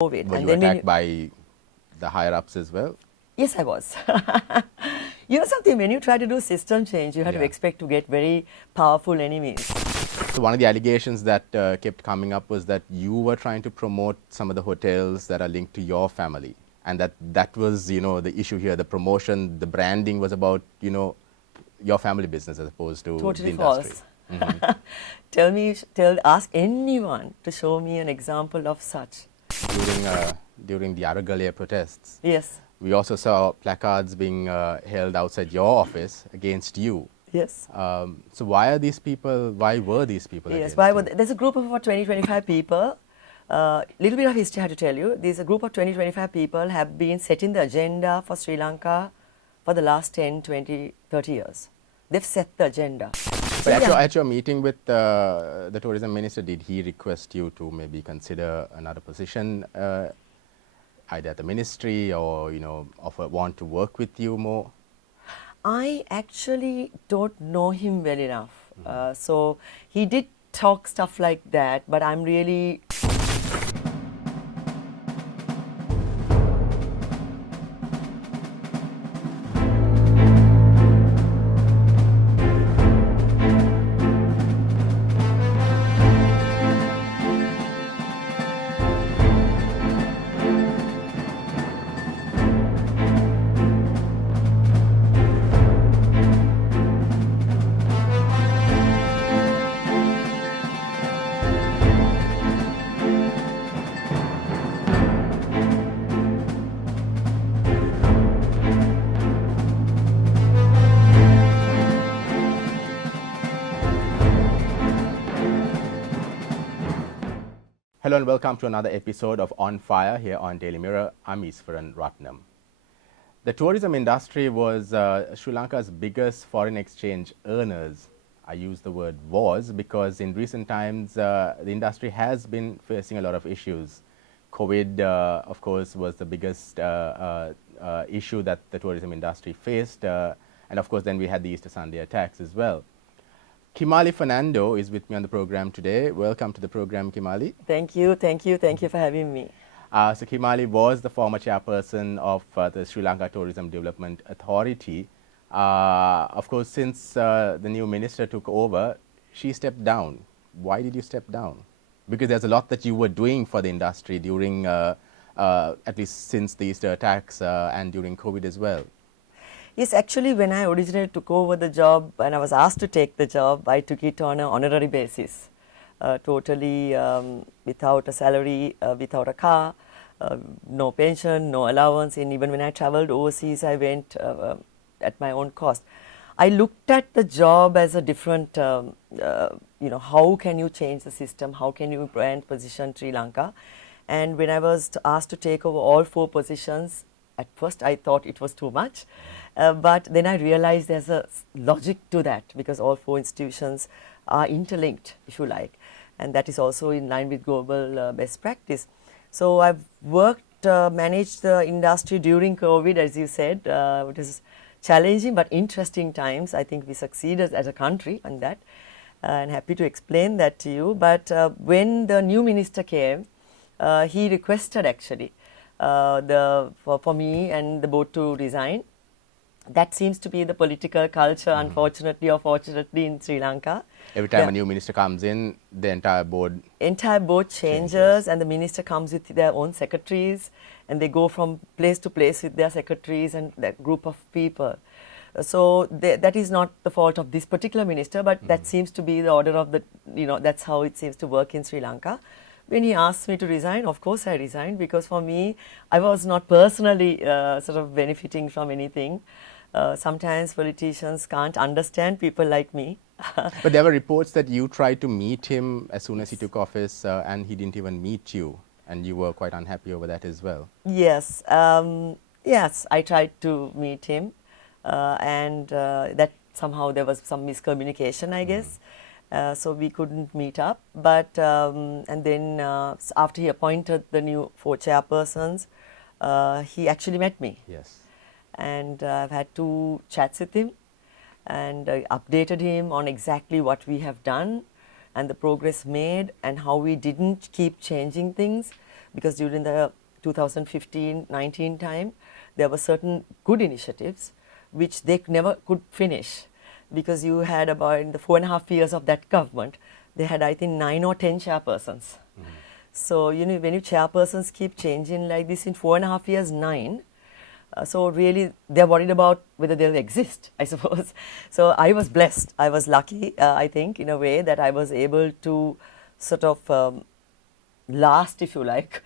COVID. Were And you then attacked by the higher-ups as well? Yes, I was. You know something, when you try to do system change, you have to Yeah. expect to get very powerful enemies. So one of the allegations that kept coming up was that you were trying to promote some of the hotels that are linked to your family, and that was, you know, the issue here. The promotion, the branding was about, you know, your family business as opposed to Totally the industry. false. Ask anyone to show me an example of such. During the Aragalia protests, Yes, we also saw placards being held outside your office against you. yes. So why were these people Yes, against you? there's a group of about 20-25 people. Little bit of history I have to tell you. There's a group of 20-25 people have been setting the agenda for Sri Lanka for the last 10, 20, 30 years. They've set the agenda. But at your meeting with the tourism minister, did he request you to maybe consider another position, either at the ministry or, you know, want to work with you more? I actually don't know him well enough. So he did talk stuff like that, but I'm really... Hello and welcome to another episode of On Fire here on Daily Mirror. I'm Easwaran Rutnam. The tourism industry was Sri Lanka's biggest foreign exchange earners. I use the word was because in recent times the industry has been facing a lot of issues. COVID, of course, was the biggest issue that the tourism industry faced, and of course then we had the Easter Sunday attacks as well. Kimarli Fernando is with me on the program today. Welcome to the program, Kimarli. Thank you for having me. So Kimarli was the former chairperson of the Sri Lanka Tourism Development Authority. Of course, since the new minister took over, she stepped down. Why did you step down? Because there's a lot that you were doing for the industry during, at least since the Easter attacks and during COVID as well. Yes, actually, when I originally took over the job and I was asked to take the job, I took it on an honorary basis, totally without a salary, without a car, no pension, no allowance. And even when I traveled overseas, I went at my own cost. I looked at the job as a different, you know, how can you change the system? How can you brand position Sri Lanka? And when I was asked to take over all 4 positions, at first I thought it was too much, but then I realized there's a logic to that because all 4 institutions are interlinked, if you like, and that is also in line with global best practice. So I've worked, managed the industry during COVID, as you said. It is challenging but interesting times. I think we succeeded as a country on that, and happy to explain that to you. But when the new minister came, he requested actually for me and the board to resign. That seems to be the political culture, unfortunately or fortunately, in Sri Lanka. Every time a new minister comes in, the entire board changes, and the minister comes with their own secretaries, and they go from place to place with their secretaries and that group of people. So that is not the fault of this particular minister, but that seems to be the order of the, you know, that's how it seems to work in Sri Lanka. When he asked me to resign, of course I resigned, because for me, I was not personally sort of benefiting from anything. Sometimes politicians can't understand people like me. But there were reports that you tried to meet him as soon as he took office and he didn't even meet you, and you were quite unhappy over that as well. Yes, yes, I tried to meet him, and that somehow there was some miscommunication, I guess. So we couldn't meet up, but and then after he appointed the new 4 chairpersons, he actually met me. Yes. And I've had 2 chats with him, and updated him on exactly what we have done and the progress made and how we didn't keep changing things. because during the 2015-19 time, there were certain good initiatives which they never could finish, because you had about, in the 4.5 years of that government, they had, I think, 9 or 10 chairpersons. So, you know, when you chairpersons keep changing like this in 4.5 years, 9, so really they're worried about whether they'll exist, I suppose. So I was blessed, I was lucky, I think, in a way that I was able to sort of last, if you like,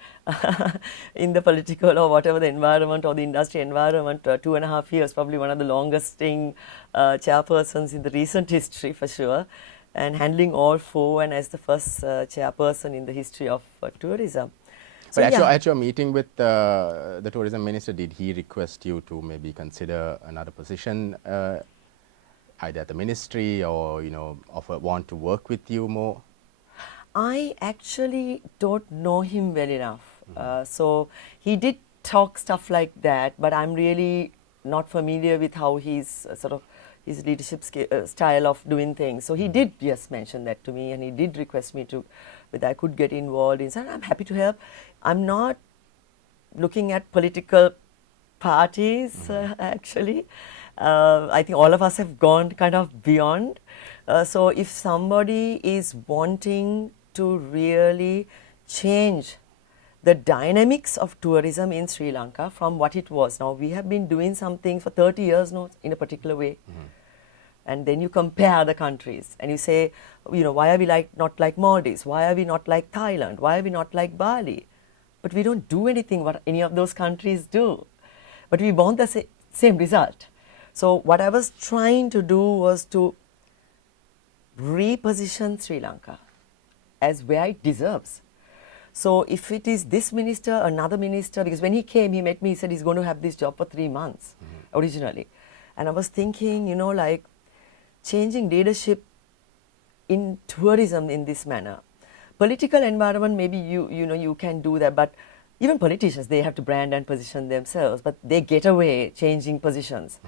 in the political or whatever the environment or the industry environment. 2.5 years, probably one of the longest staying chairpersons in the recent history for sure, and handling all 4, and as the first chairperson in the history of tourism. So But at your meeting with the tourism minister, did he request you to maybe consider another position, either at the ministry or, you know, want to work with you more? I actually don't know him well enough. So he did talk stuff like that, but I'm really not familiar with how he's sort of his leadership style of doing things. So he did just mention that to me, and he did request me to, whether I could get involved in. So I'm happy to help. I'm not looking at political parties actually. I think all of us have gone kind of beyond. So if somebody is wanting to really change the dynamics of tourism in Sri Lanka from what it was. Now, we have been doing something for 30 years now in a particular way. And then you compare the countries and you say, you know, why are we not like Maldives? Why are we not like Thailand? Why are we not like Bali? But we don't do anything what any of those countries do. But we want the same result. So what I was trying to do was to reposition Sri Lanka as where it deserves. So if it is this minister, another minister, because when he came, he met me, he said he's going to have this job for 3 months originally. And I was thinking, you know, like changing leadership in tourism in this manner. Political environment, maybe you know, you can do that, but even politicians, they have to brand and position themselves, but they get away changing positions.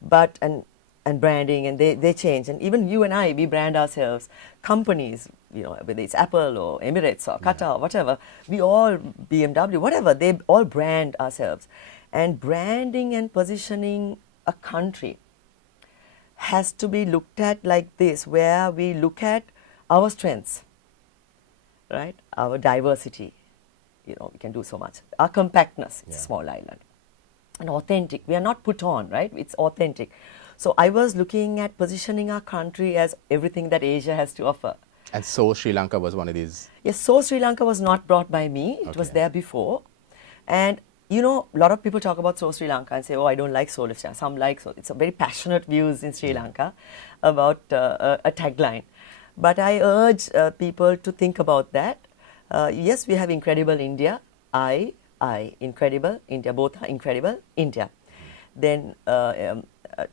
But, and branding, and they change. And even you and I, we brand ourselves. Companies, you know, whether it's Apple or Emirates or Qatar or whatever, we all, BMW, whatever, they all brand ourselves. And branding and positioning a country has to be looked at like this, where we look at our strengths, right? Our diversity, you know, we can do so much. Our compactness, it's a small island. And authentic, we are not put on, right? It's authentic. So I was looking at positioning our country as everything that Asia has to offer. And so Sri Lanka was one of these? Yes, so Sri Lanka was not brought by me. It was there before. And, you know, a lot of people talk about So Sri Lanka and say, oh, I don't like So Sri Lanka. Some like So. It's a very passionate views in Sri Lanka about a tagline. But I urge people to think about that. Yes, we have incredible India. Incredible India. Both are incredible India. Then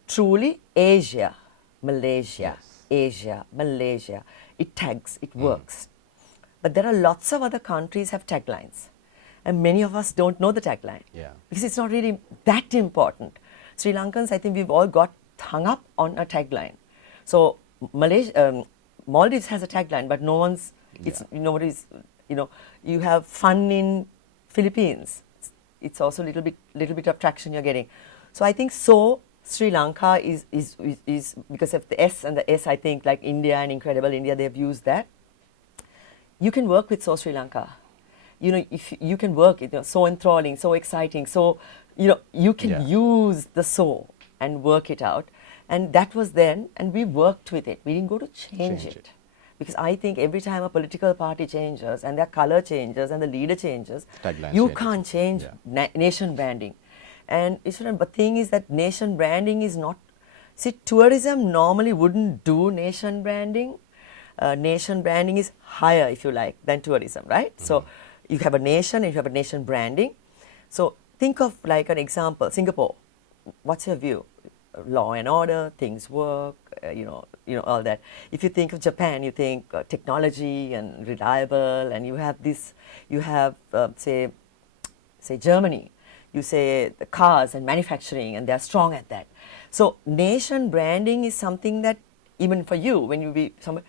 truly Asia, Malaysia, Asia, Malaysia. It tags, it works. But there are lots of other countries have taglines. And many of us don't know the tagline. Because it's not really that important. Sri Lankans, I think we've all got hung up on a tagline. So Maldives has a tagline, but no one's, nobody's, you know, you have fun in Philippines. It's also a little bit of traction you're getting. So I think Sri Lanka is because of the S and the S, I think, like India and Incredible India, they've used that. You can work with So Sri Lanka. You know, if you can work it, you know, so enthralling, so exciting, so, you know, you can use the so and work it out. And that was then, and we worked with it. We didn't go to change it. Because I think every time a political party changes and their color changes and the leader changes, you can't change nation branding. And the thing is that nation branding is not, see, tourism normally wouldn't do nation branding. Nation branding is higher, if you like, than tourism, right? So you have a nation and you have a nation branding. So think of like an example, Singapore. What's your view? Law and order, things work, you know, all that. If you think of Japan, you think technology and reliable, and you have this, you have, say Germany. You say the cars and manufacturing, and they're strong at that. So nation branding is something that even for you, when you be somewhere,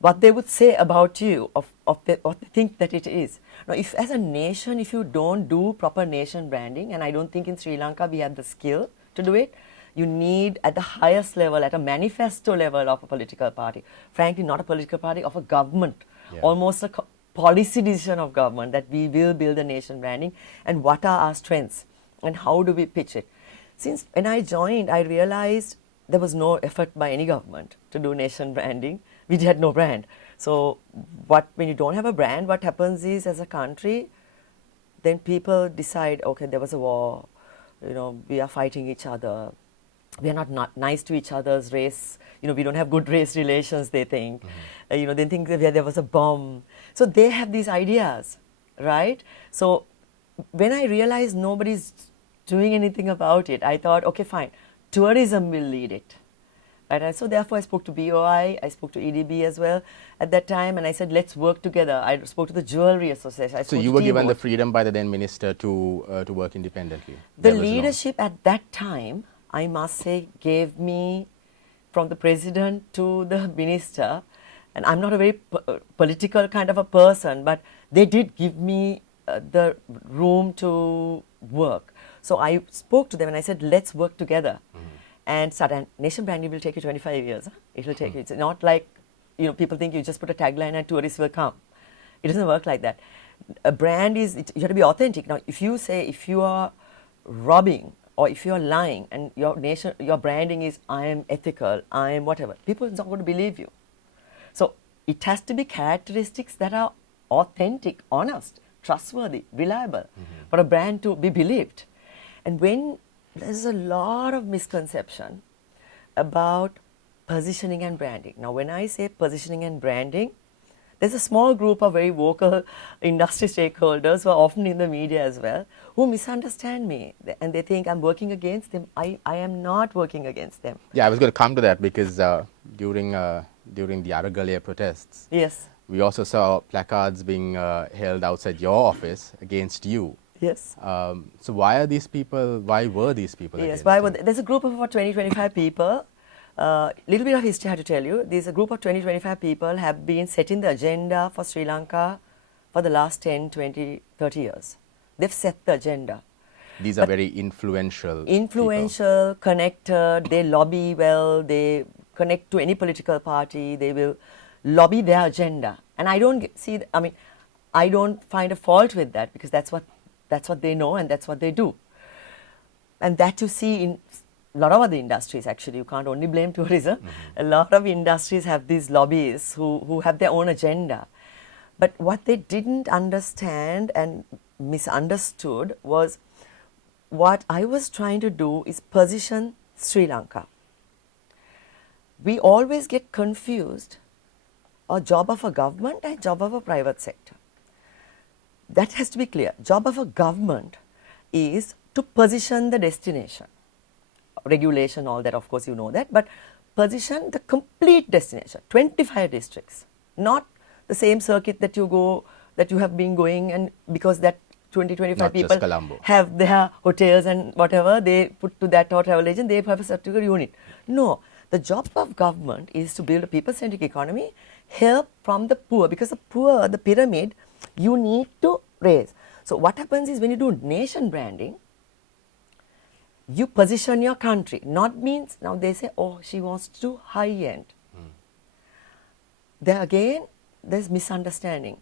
what they would say about you, of what they think that it is. Now, if as a nation, if you don't do proper nation branding, and I don't think in Sri Lanka we have the skill to do it, you need at the highest level, at a manifesto level of a political party, frankly not a political party, of a government, almost a policy decision of government, that we will build a nation branding and what are our strengths and how do we pitch it. Since when I joined, I realized there was no effort by any government to do nation branding. We had no brand. So when you don't have a brand, what happens is, as a country, then people decide, okay, there was a war, we are fighting each other, we are not nice to each other's race, we don't have good race relations, they think. They think that there was a bomb. So they have these ideas, right? So when I realized nobody's doing anything about it, I thought, okay, fine, tourism will lead it. Right? And so therefore I spoke to BOI, I spoke to EDB as well at that time, and I said, let's work together. I spoke to the Jewelry Association. So you were given the freedom by the then minister to work independently? The leadership at that time, I must say, gave me, from the president to the minister, and I'm not a very political kind of a person, but they did give me the room to work. So I spoke to them and I said, let's work together. And start. And nation branding will take you 25 years. Huh? It will take you. It's not like, people think you just put a tagline and tourists will come. It doesn't work like that. A brand is, you have to be authentic. Now, if you are robbing or if you are lying and your branding is, I am ethical, I am whatever, people are not going to believe you. So it has to be characteristics that are authentic, honest, trustworthy, reliable for a brand to be believed. And when there's a lot of misconception about positioning and branding. Now, when I say positioning and branding, there's a small group of very vocal industry stakeholders who are often in the media as well, who misunderstand me and they think I'm working against them. I am not working against them. Yeah, I was going to come to that because during the Aragalia protests, yes, we also saw placards being held outside your office against you. Yes. So why were these people Yes, against you? There's a group of about 20-25 people. Little bit of history I have to tell you. There's a group of 20-25 people have been setting the agenda for Sri Lanka for the last 10, 20, 30 years. They've set the agenda. These are very influential people. Connected, they lobby well, they connect to any political party, they will lobby their agenda. And I don't find a fault with that, because that's what they know and that's what they do. And that you see in a lot of other industries, actually. You can't only blame tourism. A lot of industries have these lobbyists who have their own agenda. But what they didn't understand and misunderstood was, what I was trying to do is position Sri Lanka. We always get confused a job of a government and job of a private sector. That has to be clear. Job of a government is to position the destination. Regulation, all that, of course you know that, but position the complete destination, 25 districts, not the same circuit that you have been going, and because that 20-25 not people just Colombo. Have their hotels and whatever, they put to that travel agent, they have a particular unit. No, the job of government is to build a people-centric economy, help from the poor, because the poor, the pyramid, you need to raise. So what happens is, when you do nation branding, you position your country, not means, now they say, oh, she wants to do high end. There again, there's misunderstanding.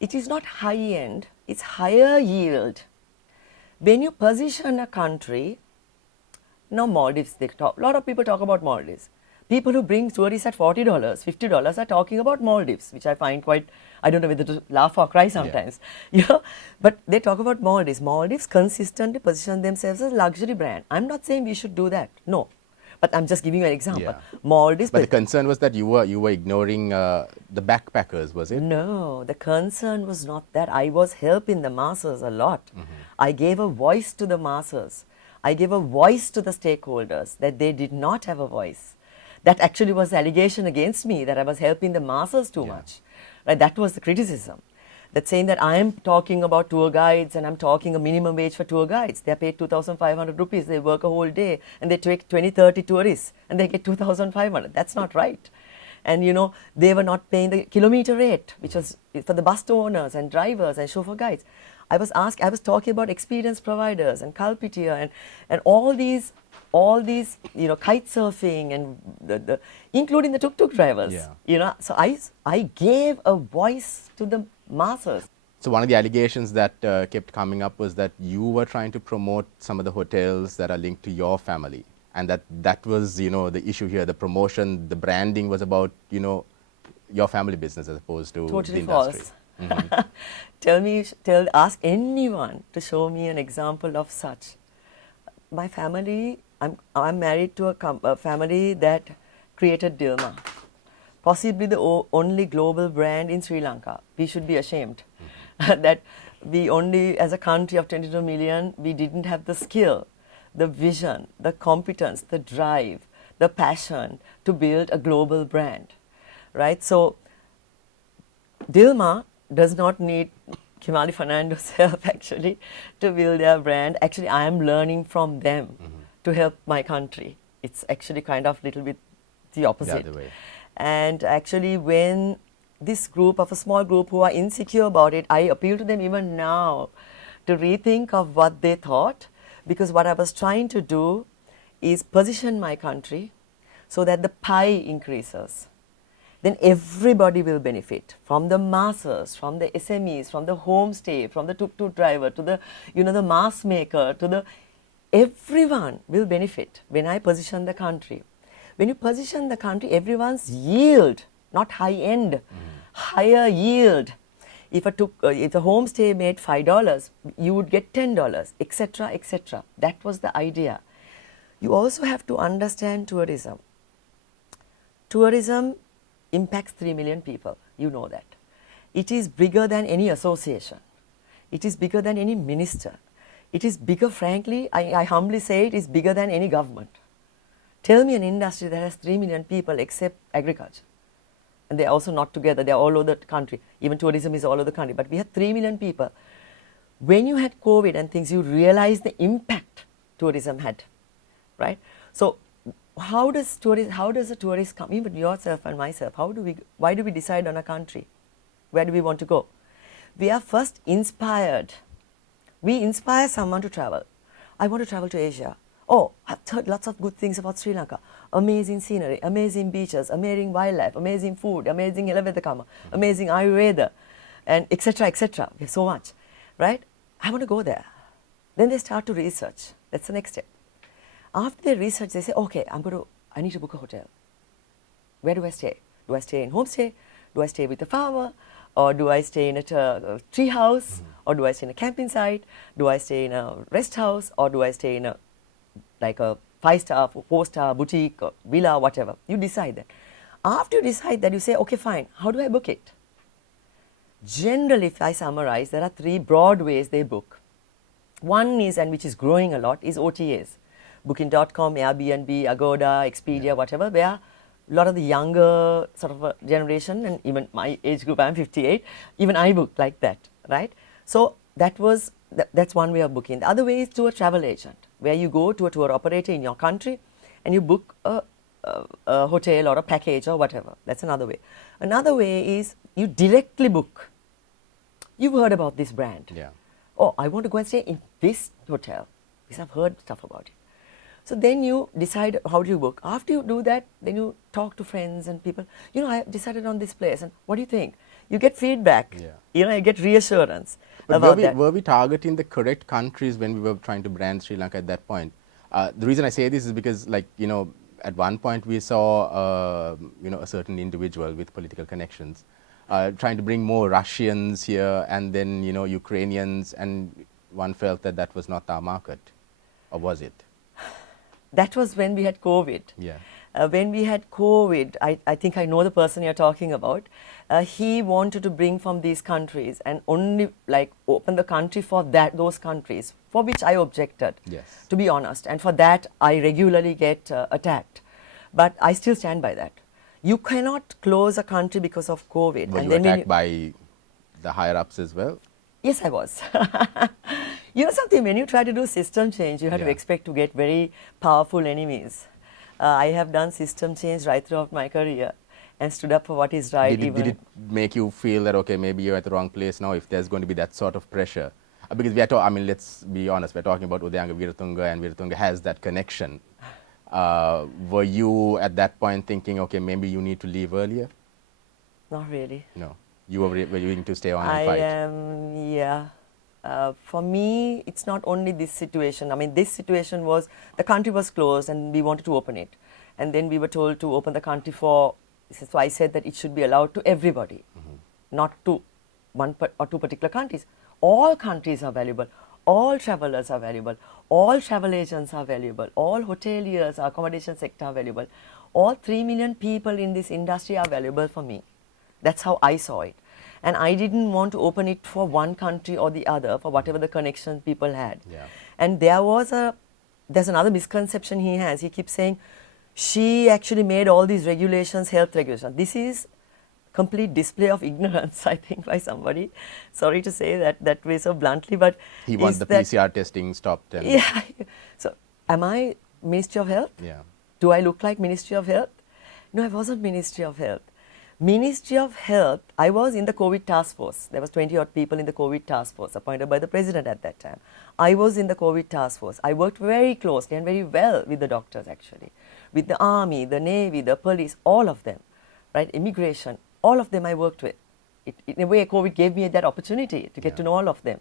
It is not high end, it's higher yield. When you position a country, now Maldives, a lot of people talk about Maldives. People who bring tourists at $40, $50 are talking about Maldives, which I find quite, I don't know whether to laugh or cry sometimes. Yeah. But they talk about Maldives. Maldives consistently position themselves as a luxury brand. I'm not saying we should do that. No. But I'm just giving you an example. Yeah. Maldives. But the concern was that you were ignoring the backpackers, was it? No, the concern was not that. I was helping the masses a lot. I gave a voice to the masses. I gave a voice to the stakeholders that they did not have a voice. That actually was the allegation against me, that I was helping the masses too much. Right? That was the criticism. That saying that I am talking about tour guides and I'm talking a minimum wage for tour guides. They are paid 2,500 rupees. They work a whole day and they take 20, 30 tourists and they get 2,500. That's not right. And they were not paying the kilometer rate, which was for the bus owners and drivers and chauffeur guides. I was talking about experience providers and Kalpitia and all these kite surfing and including the tuk-tuk drivers. Yeah. So I gave a voice to the masses. So one of the allegations that kept coming up was that you were trying to promote some of the hotels that are linked to your family, and that was the issue here. The promotion, the branding was about your family business as opposed to Totally the industry. False. Ask anyone to show me an example of such. My family, I'm married to a family that created Dilma, possibly the only global brand in Sri Lanka. We should be ashamed that we only, as a country of 22 million, we didn't have the skill, the vision, the competence, the drive, the passion to build a global brand, right? So Dilma does not need Kimarli Fernando's help actually to build their brand. Actually, I am learning from them to help my country. It's actually kind of little bit the opposite. The other way. And actually, when this group of a small group who are insecure about it, I appeal to them even now to rethink of what they thought, because what I was trying to do is position my country so that the pie increases. Then everybody will benefit, from the masses, from the SMEs, from the homestay, from the tuk-tuk driver to the the mask maker to the everyone will benefit when I position the country. When you position the country, everyone's yield, not high end, higher yield. If a homestay made $5, you would get $10, etc., etc. That was the idea. You also have to understand tourism. Tourism impacts 3 million people. You know that. It is bigger than any association. It is bigger than any minister. It is bigger, frankly, I humbly say it is bigger than any government. Tell me an industry that has 3 million people except agriculture. And they are also not together. They are all over the country. Even tourism is all over the country. But we have 3 million people. When you had COVID and things, you realize the impact tourism had, right? So how does a tourist come, even yourself and myself, why do we decide on a country? Where do we want to go? We are first inspired. We inspire someone to travel. I want to travel to Asia. Oh, I've heard lots of good things about Sri Lanka. Amazing scenery, amazing beaches, amazing wildlife, amazing food, amazing Elevedakama, amazing Ayurveda, and etc., etc. We have so much, right? I want to go there. Then they start to research. That's the next step. After they research, they say, okay, I need to book a hotel. Where do I stay? Do I stay in homestay? Do I stay with a farmer? Or do I stay in a tree house? Or do I stay in a camping site? Do I stay in a rest house? Or do I stay in a 5-star, 4-star boutique, or villa, whatever? You decide that. After you decide that, you say, okay, fine, how do I book it? Generally, if I summarize, there are 3 broad ways they book. One is, and which is growing a lot, is OTAs. Booking.com, Airbnb, Agoda, Expedia, whatever, where a lot of the younger sort of a generation, and even my age group, I'm 58, even I book like that, right? So that's one way of booking. The other way is to a travel agent, where you go to a tour operator in your country and you book a hotel or a package or whatever. That's another way. Another way is you directly book. You've heard about this brand. Yeah. Oh, I want to go and stay in this hotel because I've heard stuff about it. So then you decide how do you book. After you do that, then you talk to friends and people. I decided on this place, and what do you think? You get feedback. Yeah. You get reassurance but about that. Were we targeting the correct countries when we were trying to brand Sri Lanka at that point? The reason I say this is because, at one point we saw, a certain individual with political connections trying to bring more Russians here, and then, Ukrainians, and one felt that was not our market. Or was it? That was when we had COVID. Yeah. When we had COVID, I think I know the person you're talking about. He wanted to bring from these countries and only open the country for those countries, for which I objected, Yes. to be honest. And for that, I regularly get attacked. But I still stand by that. You cannot close a country because of COVID. Were and you then attacked by the higher-ups as well? Yes, I was. You know something, when you try to do system change, you have to Yeah. expect to get very powerful enemies. I have done system change right throughout my career. and stood up for what is right. Did it make you feel that, okay, maybe you're at the wrong place now if there's going to be that sort of pressure? Because we are I mean, let's be honest, we're talking about Udayanga Veeratunga, and Veeratunga has that connection. Were you at that point thinking, okay, maybe you need to leave earlier? Not really. No. You were willing to stay on and fight? Yeah. For me, it's not only this situation. I mean, this situation was, the country was closed and we wanted to open it. And then we were told to open the country for, so I said that it should be allowed to everybody, not to one or two particular countries. All countries are valuable. All travelers are valuable. All travel agents are valuable. All hoteliers, accommodation sector are valuable. All 3 million people in this industry are valuable for me. That's how I saw it. And I didn't want to open it for one country or the other, for whatever the connection people had. Yeah. And there's another misconception he has. He keeps saying, she actually made all these regulations, health regulations. This is complete display of ignorance, I think, by somebody. Sorry to say that way so bluntly, but he wants the PCR testing stopped. And yeah. So, am I Ministry of Health? Yeah. Do I look like Ministry of Health? No, I wasn't Ministry of Health. Ministry of Health, I was in the COVID task force. There was 20 odd people in the COVID task force appointed by the president at that time. I was in the COVID task force. I worked very closely and very well with the doctors, actually, with the army, the navy, the police, all of them, right? Immigration, all of them I worked with. In a way, COVID gave me that opportunity to get to know all of them.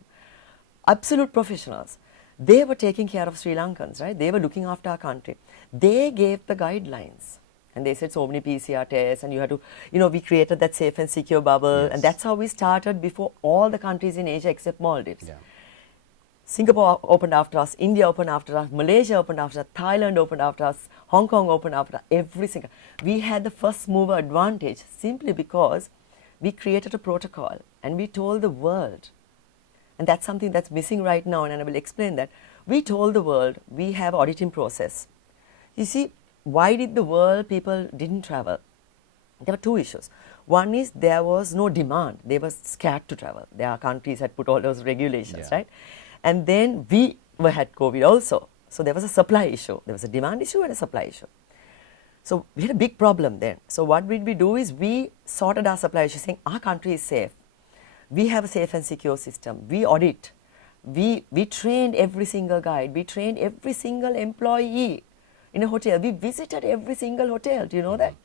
Absolute professionals. They were taking care of Sri Lankans, right? They were looking after our country. They gave the guidelines. And they said so many PCR tests, and you had to, we created that safe and secure bubble. Yes. And that's how we started before all the countries in Asia except Maldives. Yeah. Singapore opened after us, India opened after us, Malaysia opened after us, Thailand opened after us, Hong Kong opened after us, every single. We had the first mover advantage simply because we created a protocol and we told the world. And that's something that's missing right now, and I will explain that. We told the world we have auditing process. You see, why did the world people didn't travel? There were two issues. One is there was no demand. They were scared to travel. Their countries had put all those regulations, right? And then we had COVID also. So there was a supply issue. There was a demand issue and a supply issue. So we had a big problem then. So what did we do is we sorted our supply issue, saying our country is safe. We have a safe and secure system. We audit. We trained every single guide. We trained every single employee in a hotel. We visited every single hotel. Do you know that?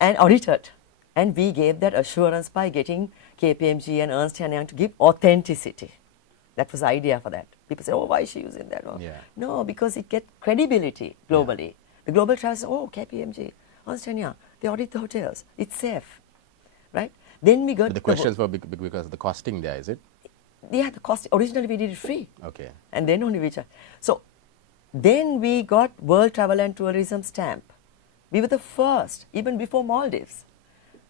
And audited. And we gave that assurance by getting KPMG and Ernst & Young to give authenticity. That was the idea for that. People say, oh, why is she using that? Oh. Yeah. No, because it gets credibility globally. Yeah. The global travelers say, oh, KPMG, Ernst & Young, they audit the hotels. It's safe, right? Then we got... But the questions were because of the costing there, is it? Yeah, the cost. Originally we did it free. Okay. And then only we charged. So then we got World Travel and Tourism stamp. We were the first, even before Maldives.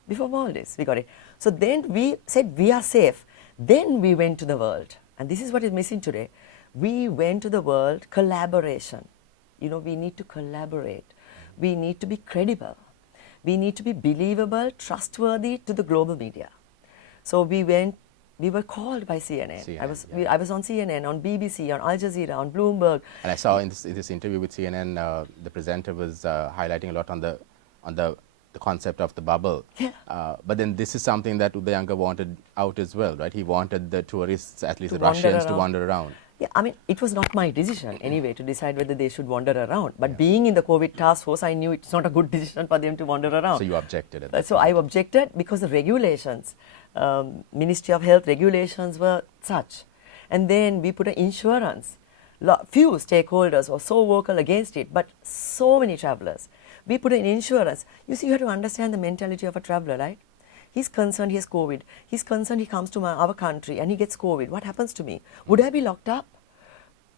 Before Maldives, we got it. So then we said we are safe. Then we went to the world. And this is what is missing today. We went to the world, collaboration. We need to collaborate. We need to be credible. We need to be believable, trustworthy to the global media. So we were called by CNN. I was on CNN, on BBC, on Al Jazeera, on Bloomberg. And I saw in this interview with CNN, the presenter was highlighting a lot on the concept of the bubble. Yeah. But then this is something that Udayanga wanted out as well, right? He wanted the tourists, at least to the Russians, to wander around. Yeah, I mean, it was not my decision anyway to decide whether they should wander around. But being in the COVID task force, I knew it's not a good decision for them to wander around. So you objected at that So I objected because the regulations, Ministry of Health regulations were such. And then we put an insurance. Few stakeholders were so vocal against it, but so many travelers. We put an insurance. You see, you have to understand the mentality of a traveler, right? He's concerned he has COVID. He's concerned he comes to our country and he gets COVID. What happens to me? Would I be locked up?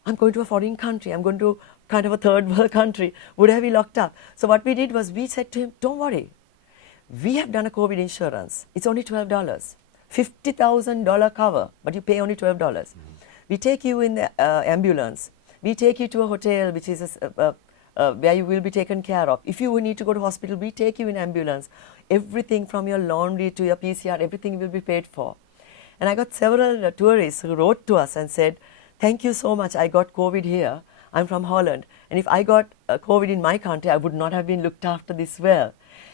I'm going to a foreign country. I'm going to kind of a third world country. Would I be locked up? So what we did was we said to him, don't worry. We have done a COVID insurance. It's only $12. $50,000 cover, but you pay only $12. We take you in the ambulance. We take you to a hotel which is where you will be taken care of. If you need to go to hospital, we take you in ambulance. Everything from your laundry to your PCR, everything will be paid for. And I got several tourists who wrote to us and said, thank you so much, I got COVID here. I'm from Holland. And if I got COVID in my country, I would not have been looked after this well.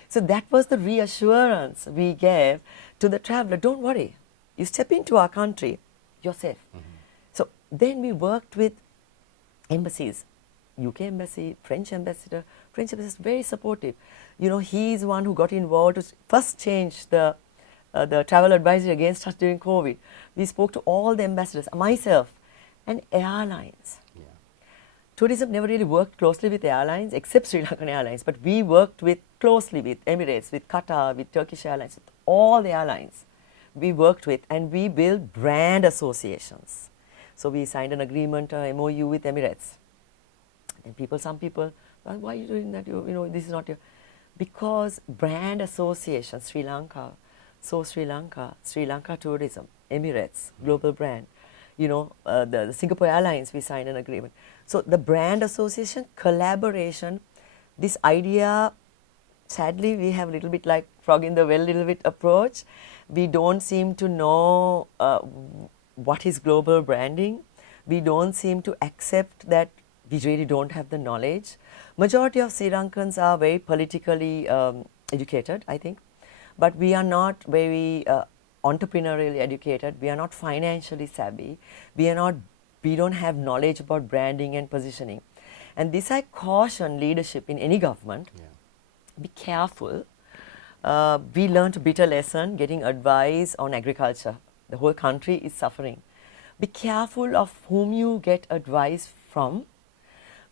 So that was the reassurance we gave to the traveler. Don't worry, you step into our country, you're safe. So then we worked with embassies, UK embassy, French ambassador. French ambassador is very supportive. You know, he's one who got involved to first change the travel advisory against us during COVID. We spoke to all the ambassadors, myself, and airlines. Yeah. Tourism never really worked closely with airlines except Sri Lankan Airlines, but we worked closely with Emirates, with Qatar, with Turkish Airlines, with all the airlines we worked with, and we built brand associations. So we signed an agreement, MOU with Emirates. And some people, well, why are you doing that? You know, this is not your, because brand association, Sri Lanka, Sri Lanka Tourism, Emirates, global brand. You know, the Singapore Airlines, we signed an agreement. So the brand association, collaboration, this idea, sadly, we have a little bit like frog in the well, little bit approach. We don't seem to know what is global branding. We don't seem to accept that we really don't have the knowledge. Majority of Sri Lankans are very politically educated, I think, but we are not very entrepreneurially educated. We are not financially savvy. We don't have knowledge about branding and positioning. And this I caution leadership in any government. Yeah. Be careful. We learned a bitter lesson getting advice on agriculture. The whole country is suffering. Be careful of whom you get advice from.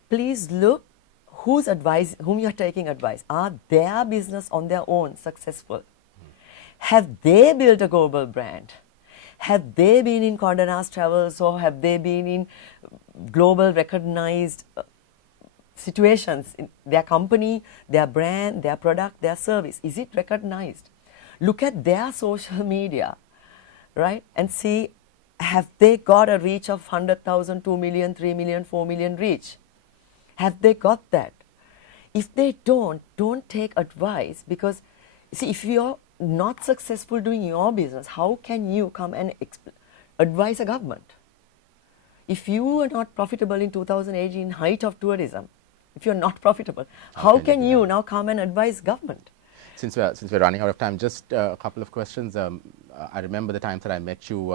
Please look whom you are taking advice. Are their business on their own successful? Have they built a global brand? Have they been in Condé Nast Travels, or have they been in global recognized situations in their company, their brand, their product, their service? Is it recognized? Look at their social media, right? And see, have they got a reach of 100,000, 2 million, 3 million, 4 million reach? Have they got that? If they don't take advice, because see, if you're not successful doing your business, how can you come and advise a government? If you are not profitable in 2018, height of tourism, if you're not profitable, how can you now come and advise government? Since we're running out of time, just a couple of questions. I remember the times that I met you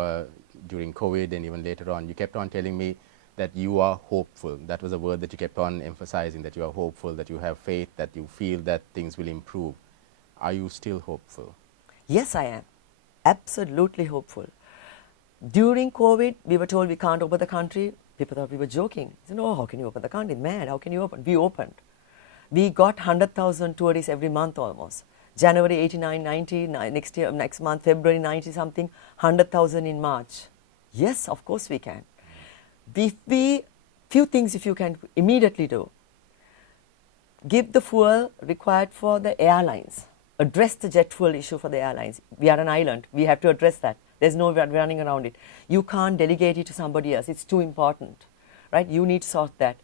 during COVID and even later on. You kept on telling me that you are hopeful. That was a word that you kept on emphasizing, that you are hopeful, that you have faith, that you feel that things will improve. Are you still hopeful? Yes, I am. Absolutely hopeful. During COVID, we were told we can't open the country. People thought we were joking. They said, no, how can you open the country? Mad, how can you open? We opened. We got 100,000 tourists every month almost. January 89, 90, next month, February 90 something, 100,000 in March. Yes, of course we can. Few things if you can immediately do. Give the fuel required for the airlines. Address the jet fuel issue for the airlines. We are an island. We have to address that. There's no running around it. You can't delegate it to somebody else. It's too important, right? You need to sort that.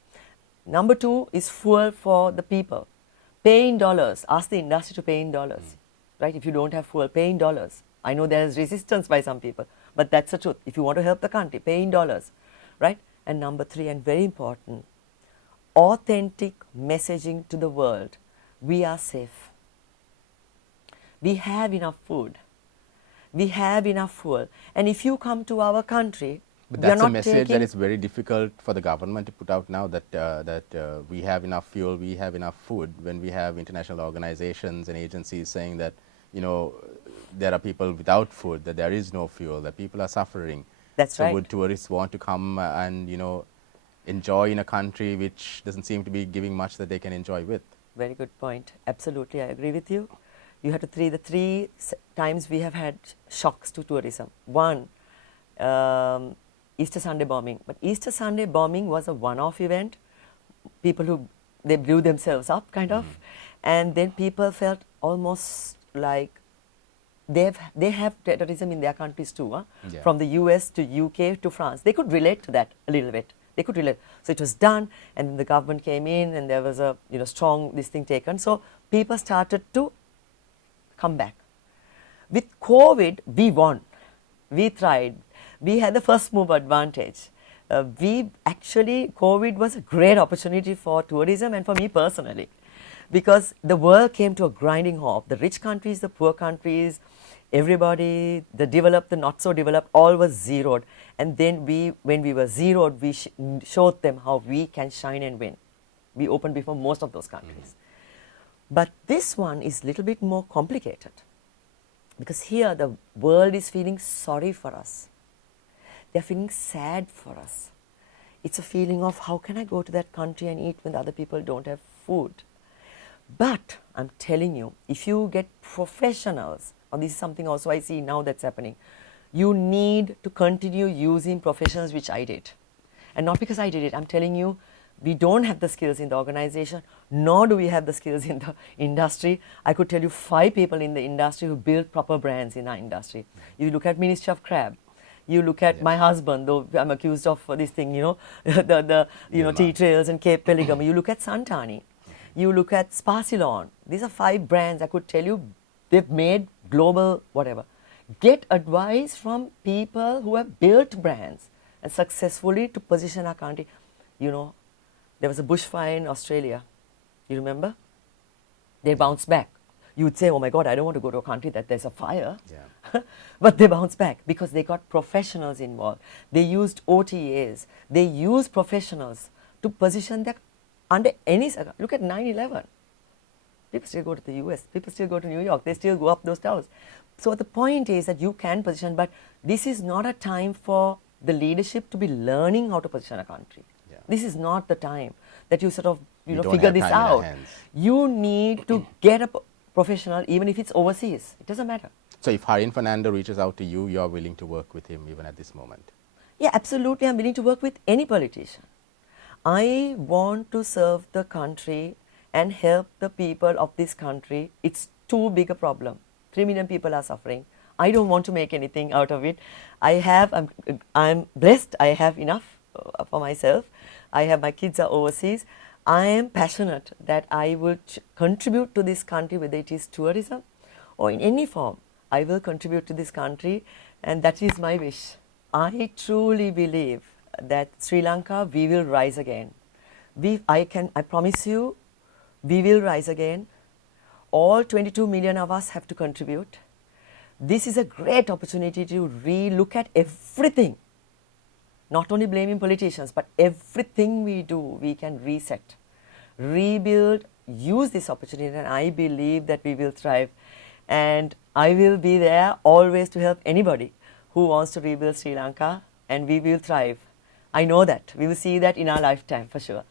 Number 2 is fuel for the people. Pay in dollars. Ask the industry to pay in dollars, right? If you don't have fuel, pay in dollars. I know there is resistance by some people, but that's the truth. If you want to help the country, pay in dollars, right? And number 3, and very important, authentic messaging to the world. We are safe. We have enough food. We have enough fuel. And if you come to our country, but that's a message that is very difficult for the government to put out now, that we have enough fuel, we have enough food, when we have international organizations and agencies saying that, you know, there are people without food, that there is no fuel, that people are suffering. That's right. So would tourists want to come and, you know, enjoy in a country which doesn't seem to be giving much that they can enjoy with? Very good point. Absolutely, I agree with you. You have to the 3 times we have had shocks to tourism. One, Easter Sunday bombing. But Easter Sunday bombing was a one-off event. People they blew themselves up, kind of. And then people felt almost like they have terrorism in their countries too. Yeah. From the US to UK to France. They could relate to that a little bit. They could relate. So it was done, and the government came in, and there was a strong this thing taken. So people started to come back. With COVID, we won. We tried. We had the first move advantage. COVID was a great opportunity for tourism and for me personally. because the world came to a grinding halt. The rich countries, the poor countries, everybody, the developed, the not so developed, all was zeroed. And then when we were zeroed, we showed them how we can shine and win. We opened before most of those countries. But this one is a little bit more complicated, because here the world is feeling sorry for us. They're feeling sad for us. It's a feeling of, how can I go to that country and eat when the other people don't have food? But I'm telling you, if you get professionals, or this is something also I see now that's happening, you need to continue using professionals, which I did. And not because I did it, I'm telling you, we don't have the skills in the organization, nor do we have the skills in the industry. I could tell you 5 people in the industry who build proper brands in our industry. You look at Ministry of Crab. You look at my husband, though I'm accused of this thing, the tea trails and Cape Pellegrini. You look at Santani. You look at Sparsilon. These are 5 brands I could tell you they've made global whatever. Get advice from people who have built brands and successfully to position our country. There was a bushfire in Australia. You remember? They bounced back. You would say, oh my God, I don't want to go to a country that there's a fire. Yeah. But they bounced back because they got professionals involved. They used OTAs. They used professionals to position that under any circumstance. Look at 9/11. People still go to the US. People still go to New York. They still go up those towers. So the point is that you can position, but this is not a time for the leadership to be learning how to position a country. Yeah. This is not the time that you sort of don't figure have this time in our out. hands. You need to get a professional, even if it's overseas. It doesn't matter. So if Easwaran Fernando reaches out to you, you're willing to work with him even at this moment? Yeah, absolutely. I'm willing to work with any politician. I want to serve the country and help the people of this country. It's too big a problem. 3 million people are suffering. I don't want to make anything out of it. I'm blessed. I have enough for myself. My kids are overseas. I am passionate that I will contribute to this country, whether it is tourism or in any form. I will contribute to this country, and that is my wish. I truly believe that Sri Lanka, we will rise again. I promise you, we will rise again. All 22 million of us have to contribute. This is a great opportunity to re-look at everything. Not only blaming politicians, but everything we do, we can reset, rebuild, use this opportunity, and I believe that we will thrive. And I will be there always to help anybody who wants to rebuild Sri Lanka, and we will thrive. I know that. We will see that in our lifetime, for sure.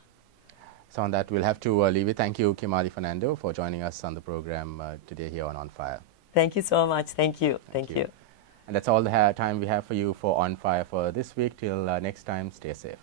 So on that, we'll have to leave it. Thank you, Kimarli Fernando, for joining us on the program today here on Fire. Thank you so much. Thank you. Thank you. And that's all the time we have for you for On Fire for this week. Till next time, stay safe.